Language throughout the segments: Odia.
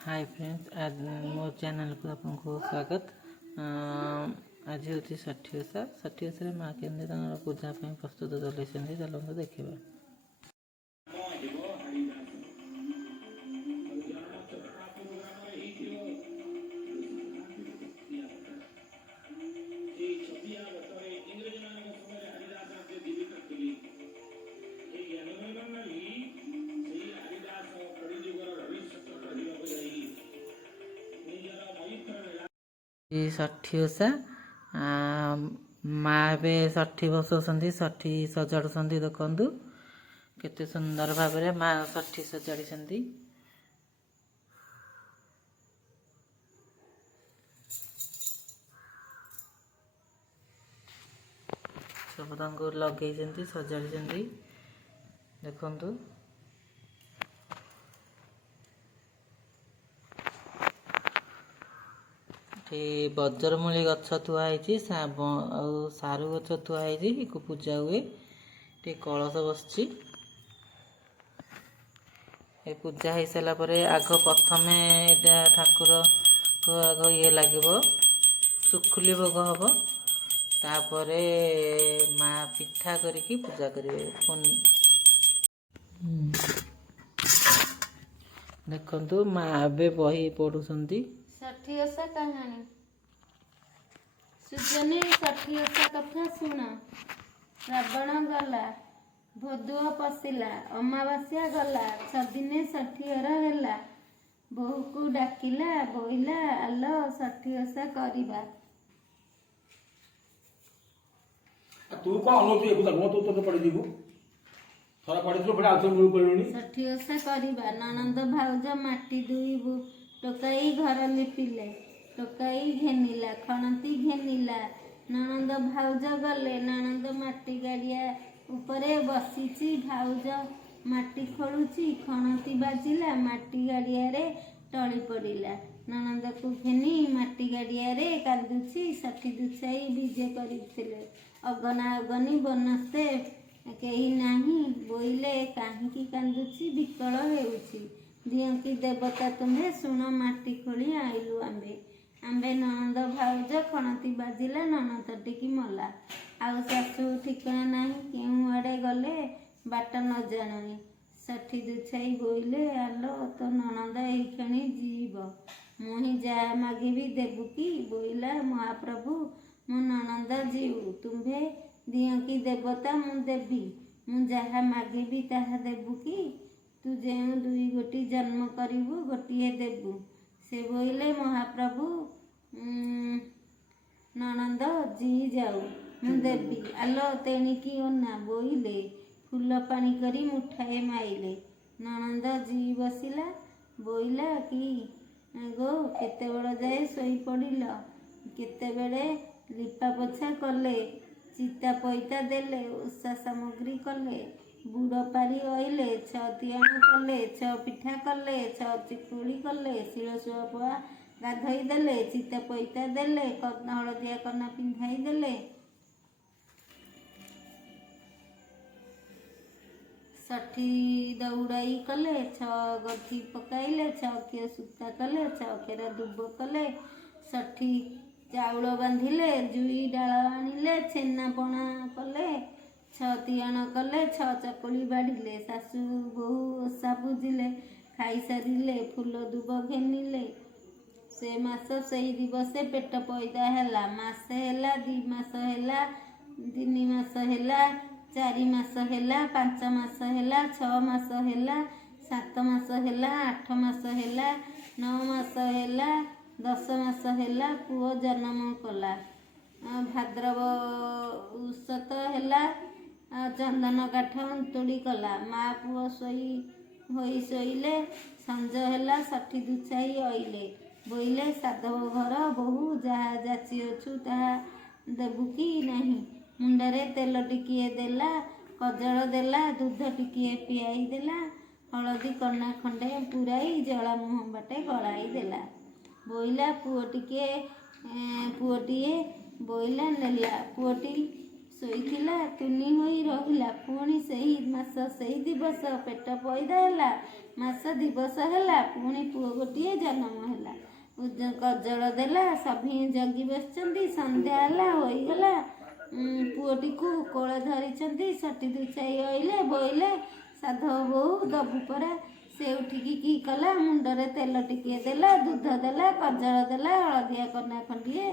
हाय फ्रेंड्स, आज मो चैनल को आपको स्वागत। आज हूँ षठी ओषा। षठी ओषा माँ केन्द्र पूजा प्रस्तुत चलते चलते देखा। ଷठी ओषा माँ ए षठी बसौंट षठी सजाड़ुंट देखु केते सुंदर भाव माँ षठी सजाड़ी सब लगे सजाड़ी देखु। बजरमूली गछ थुआई सारू गछ थुआई पूजा हुए। कलश बस पूजा हो सारा आग प्रथम ठाकुर को आग ये लगे सुखुली भोग हम तापर माँ पिठा करके पूजा करेंगे। देखु माँ ए बही पढ़ुंट षठी ओषा कहानी। सुजनी षठी ओषा कथा शुण। श्रावण गला, भदुआ पशिला, अमावास्या गला, 6 दिने षठीहर हेला। बोहू को डाकिला, बोइला आलो षठी ओषा करिबा। तू कौन अनुतु एक तक तू तो पढ़ी दीबू थोड़ा पढ़ी तो बड़ा आउट मुझे पढ़नी। षठी ओषा करिबा। ननंद भाउज माटी दुईबू टोकाई घर लिपिले। टोकाई घेनिला, खणती घेनिला। ननंद भाउज गले। ननंद माटी गाड़िया उपरे बसीची। भाउज माटी खोलुची। खणती बाजिला, माटी गाड़िया रे टली पड़िला। ननंद को घेनी माटी गाड़िया रे कांदुची। षठी दुछाई विजे करथिले। अगना अगनी बनस्ते केही नाही। बोइले काहींकी कांदुची, विकल हेउची। दियंती देवता तुम्हें, शुण माटी खोली आइलु आंबे। आंबे ननंद भाउज खणती बाजिला, ननद टिकी मला। आउ शाशु ठिकଣା नाही, केउं आड़े गले बाट न जानी। षठी दुछाई बोइले आलो तो ननंद एइखणी जीव। मुही जा मागिबी देबु की। बोइला महाप्रभु मो ननंद जीव। तुम्भे दियंकी देवता मु देवी। मु जाहा मागिबी ताहा देबु की। तू जेउ 2 गोटी जन्म करिबु, गोटिए देबु। से बोइले महाप्रभु ननंद जी जाऊ मु देवी। आलो तेणिकी ओना। बोइले फूल पानी करी मुठाए माइले। ननंद जी बसिला। बोइला कि गो केते बेଳ जाए शोई पड़िल। केते बेळे लिपा पोछा कले। चिता पैता देले। ओषा सामग्री कले। बुड़ पारी अइले। 6 तिआण कले। 6 पिठा कले। 6 चिकुड़ी कले। शिଳ सुआ गाधोई देले। चिता पैता देले। हलदिया कना पिंधाई देले। षठी दौड़ाई कले। 6 गठी पकाइले। 6 किए सूता कले। 6 केरा दुब कले। षठी चाउल बांधिले। जुई डाल आनिले। छेना पणा कले। 6 तिआण कले। 6 चकुली बाढ़िले। शाशु बोहू ओषा पूजिले। खाई सारिले। फूल दुब घेनिले। से मास सेई दिवसे पेट पैदा हेला। मासे हेला, 2 मास हेला, 3 मास हेला, 4 मास हेला, 5 मास हेला, 6 मास हेला, 7 मास हेला, 8 मास हेला, 9 मास हेला, 10 मास हेला। पुओ जन्म कला। भाद्रव उषत हेला। चंदन काठ अंतुड़ी कला। माँ पुओ शोइले। संज हेला। षठी दुछाई अइले। बोइले साधव घर बोहू जहा जाची अछु ताहा देबु की नाही। मुंडरे तेल टिकिए देला। कजल देला। दूध टिकिए पियाई देला। हलदी कना खंडे पुराई जला मुह बाटे गलाई देला। बोइला पुओटिए बोइला नेला। पुओटी ଶୋଇଥିଲା ତୁନି ହୋଇ ରହିଲା। ପୁଣି ସେହି ମାସ ସେହି ଦିବସ ପେଟ ପଇଦା ହେଲା। ମାସ ଦିବସ ହେଲା, ପୁଣି ପୁଅ ଗୋଟିଏ ଜନ୍ମ ହେଲା। କଜଳ ଦେଲା, ସଭିଏଁ ଜଗି ବସିଛନ୍ତି। ସନ୍ଧ୍ୟା ହେଲା, ହୋଇଗଲା। ପୁଅଟିକୁ କୋଳ ଧରିଛନ୍ତି। ସଟି ଦୁଚାଇ ଅଇଲେ, ବୋଇଲେ, ସାଧବ ବୋହୂ ଦବୁ ପରା। ସେ ଉଠିକି କି କଲା, ମୁଣ୍ଡରେ ତେଲ ଟିକିଏ ଦେଲା, ଦୁଧ ଦେଲା, କଜଳ ଦେଲା, ହଳଦିଆ କନା ଖଣ୍ଡିଏ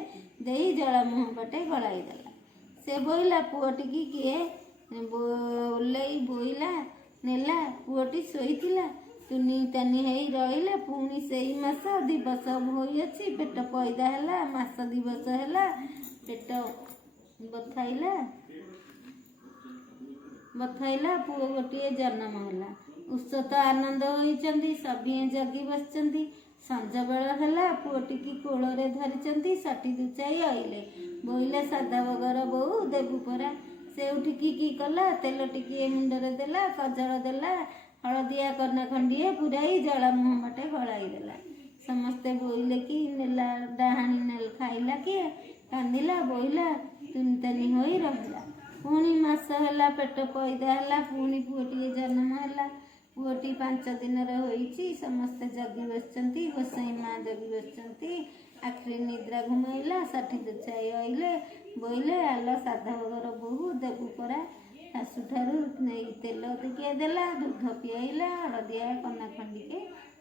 ଦେଇ ଜଳ ମୁହଁ ବାଟେ ଗଳାଇ ଦେଲା। ସେ ବୋଇଲା, ପୁଅଟିକି କିଏ ଓଲେଇ ବୋଇଲା ନେଲା। ପୁଅଟି ଶୋଇଥିଲା, ତୁନି ତାନି ହେଇ ରହିଲେ। ପୁଣି ସେଇ ମାସ ଦିବସ ହୋଇଅଛି, ପେଟ ପଇଦା ହେଲା। ମାସ ଦିବସ ହେଲା, ପେଟ ବଥାଇଲା, ପୁଅ ଗୋଟିଏ ଜନ୍ମ ହେଲା। ଉତ୍ସତ ଆନନ୍ଦ ହୋଇଛନ୍ତି, ସଭିଏଁ ଜଗି ବସିଛନ୍ତି। ସଞ୍ଜ ବେଳ ହେଲା, ପୁଅଟିକି କୋଳରେ ଧରିଛନ୍ତି। ସଟି ଦୁଚାଇ ଅଇଲେ, ବୋଇଲେ, ସାଧବ ଘର ବୋହୂ ଦେବୁ ପରା। ସେ ଉଠିକି କି କଲା, ତେଲ ଟିକିଏ ମୁଣ୍ଡରେ ଦେଲା, କଜଳ ଦେଲା, ହଳଦିଆ କନା ଖଣ୍ଡିଏ ପୁରାଇ ଜଳ ମୁହଁ ବାଟେ ଗଳାଇ ଦେଲା। ସମସ୍ତେ ବୋଇଲେ କି ନେଲା, ଡାହାଣୀ ଖାଇଲା କିଏ? କାନ୍ଦିଲା, ବୋଇଲା, ତୁନି ତାନି ହୋଇ ରହିଲା। ପୁଣି ମାସ ହେଲା, ପେଟ ପଇଦା ହେଲା। ପୁଣି ପୁଅଟିଏ ଜନ୍ମ ହେଲା। ପୁଅଟି 5 ଦିନର ହୋଇଛି। ସମସ୍ତେ ଜଗି ବସିଛନ୍ତି। ଗୋସାଇଁ ମା ଜଗି ବସିଛନ୍ତି। ଆଖିରେ ନିଦ୍ରା ଘୁମାଇଲା। ଷଠି ଦୁଚାଇ ଅଇଲେ, ବୋଇଲେ, ଆଲ ସାଧବ ଘର ବୋହୂ ଦେବୁ ପରା। ଶାଶୁଠାରୁ ନେଇ ତେଲ ଟିକିଏ ଦେଲା, ଦୁଧ ପିଆଇଲା, ହଳଦିଆ କନା ଖଣ୍ଡିକେ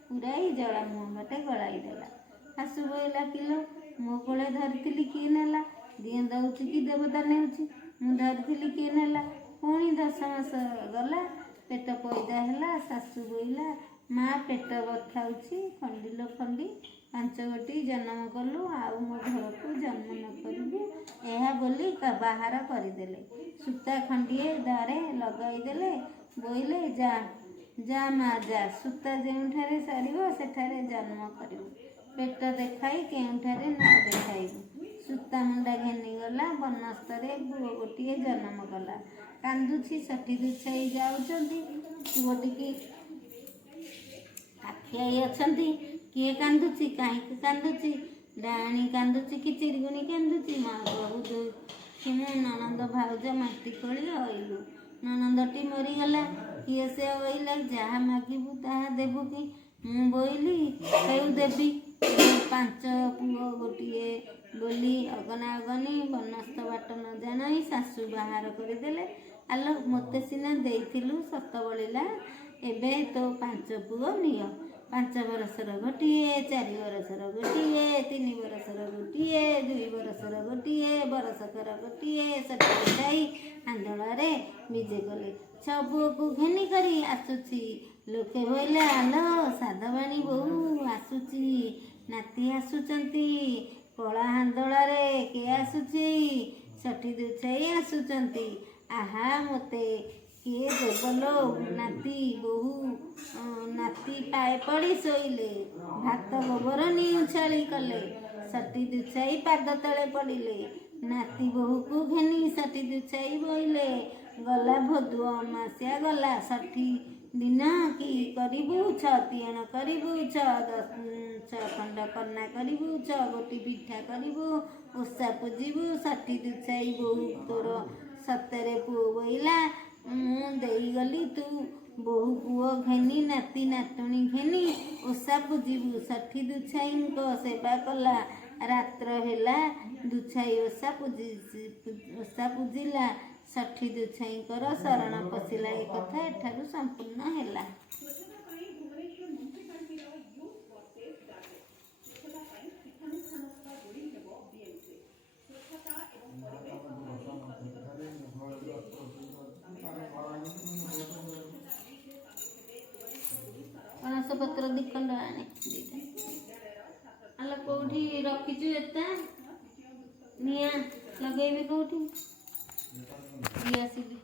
ପୁରାଇ ଜଳ ମୁହଁ ବାଟେ ଗଳାଇ ଦେଲା। ଶାଶୁ ବୋଇଲା, କିଲୋ ମୋ କୋଳେ ଧରିଥିଲି କିଏ ନେଲା? ଦିଏଁ ଦଉଛି କି ଦେବତା ନେଉଛି? ମୁଁ ଧରିଥିଲି କିଏ ନେଲା? ପୁଣି 10 ମାସ ଗଲା, ପେଟ ପଇଦା ହେଲା। ଶାଶୁ ବୋଇଲା, ମା ପେଟ ବଥାଉଛି ଖଣ୍ଡିଲୋ ଖଣ୍ଡି। 5 ଗୋଟି ଜନ୍ମ କଲୁ, ଆଉ ମୋ ଘରକୁ ଜନ୍ମ ନ କରିବୁ। ଏହା ବୋଲି ବାହାର କରିଦେଲେ। ସୂତା ଖଣ୍ଡିଏ ଦାରେ ଲଗାଇ ଦେଲେ। ବୋଇଲେ, ଯା ମା ଯା, ସୂତା ଯେଉଁଠାରେ ସରିବ ସେଠାରେ ଜନ୍ମ କରିବୁ। ପେଟ ଦେଖାଇ କେଉଁଠାରେ ନ ଦେଖାଇବୁ। ସୂତା ମୁଣ୍ଡା ଘେନିଗଲା ବନସ୍ତରେ, ପୁଅ ଗୋଟିଏ ଜନ୍ମ କଲା। କାନ୍ଦୁଛି, ଷଠି ଦୁଚାଇ ଯାଉଛନ୍ତି। ପୁଅଟିକି ଆଖିଆଇ ଅଛନ୍ତି। କିଏ କାନ୍ଦୁଛି? କାହିଁକି କାନ୍ଦୁଛି? ଡାଆଣୀ କାନ୍ଦୁଛି କି ଚିରିଗୁଣି କାନ୍ଦୁଛି? ମା ବୋହୂ ଦୁହେଁ ନଣନ୍ଦ ଭାଉଜ ମାଟି ଖୋଳି ଅଇଲୁ। ନଣନ୍ଦଟି ମରିଗଲା। କିଏ ସେ ଅଇଲା? ଯାହା ମାଗିବୁ ତାହା ଦେବୁ କି? ମୁଁ ବୋଇଲି, ହେଉ ଦେବି। 5 ପୁଅ ଗୋଟିଏ ବୋଲି ଅଗନା ଅଗନି ବନସ୍ତ ବାଟ ନ ଜାଣଇ ଶାଶୁ ବାହାର କରିଦେଲେ। ଆଲୋ ମୋତେ ସିନା ଦେଇଥିଲୁ ସତ ବଳିଲା, ଏବେ ତୋ 5 ପୁଅ ନିଅ। 5 ବରଷର ଗୋଟିଏ, 4 ବରଷର ଗୋଟିଏ, 3 ବରଷର ଗୋଟିଏ, 2 ବରଷର ଗୋଟିଏ, ବରଷକର ଗୋଟିଏ। ଷଠି ଦୁଚାଇ ଆନ୍ଦୋଳରେ ବିଜେ କଲେ। 6 ପୁଅକୁ ଘେନି କରି ଆସୁଛି। ଲୋକେ ବୋଇଲେ, ଆଲୋ ସାଧବାଣୀ ବୋହୂ ଆସୁଛି। ନାତି ଆସୁଛନ୍ତି। କଳା ହାନ୍ଦୋଳରେ କିଏ ଆସୁଛି? ଷଠି ଦୁଚାଇ ଆସୁଛନ୍ତି। ଆହା ମୋତେ କିଏ ଦେବଲୋ ନାତି? ବୋହୂ ନାତି ପାଏ ପଡ଼ି ଶୋଇଲେ। ଭାତ ଗୋବର ନିଉଛାଳି କଲେ। ଷଠି ଦୁଚାଇ ପାଦ ତଳେ ପଡ଼ିଲେ। ନାତି ବୋହୂକୁ ଘେନି ଷଠି ଦୁଚାଇ ବୋଇଲେ। ଗଲା ଭୋଦୁଅ ଅମାସ୍ୟା ଗଲା। 6 ଦିନ କି କରିବୁ? 6 ତିଅଣ କରିବୁ। 6 ଖଣ୍ଡ କନା କରିବୁ। 6 ଗୋଟି ପିଠା କରିବୁ। ଓଷା ପୂଜିବୁ। ଷଠି ଦୁଚାଇ ବୋହୂ ତୋର 7 ପୁଅ ବୋଇଲା। ମୁଁ ଦେଇଗଲି, ତୁ ବୋହୂ ପୁଅ ଘେନି ନାତି ନାତୁଣୀ ଘେନି ଓଷା ପୂଜିବୁ। ଷଠି ଦୁଚାଇଙ୍କ ସେବା କଲା। ରାତ୍ର ହେଲା, ଦୁଚାଇ ଓଷା ପୂଜିଲା। ଷଠି ଦୁଚାଇଙ୍କର ଶରଣ ପଶିଲା। ଏ କଥା ଏଠାରୁ ସମ୍ପୂର୍ଣ୍ଣ ହେଲା। ପଣସ ପତ୍ର 2 ଖଣ୍ଡ ଆଣେ। ଆଲୋ କୋଉଠି ରଖିଛୁ ଏତା? ନିଆଁ ଲଗେଇବି କୋଉଠି? ଆସିଲି।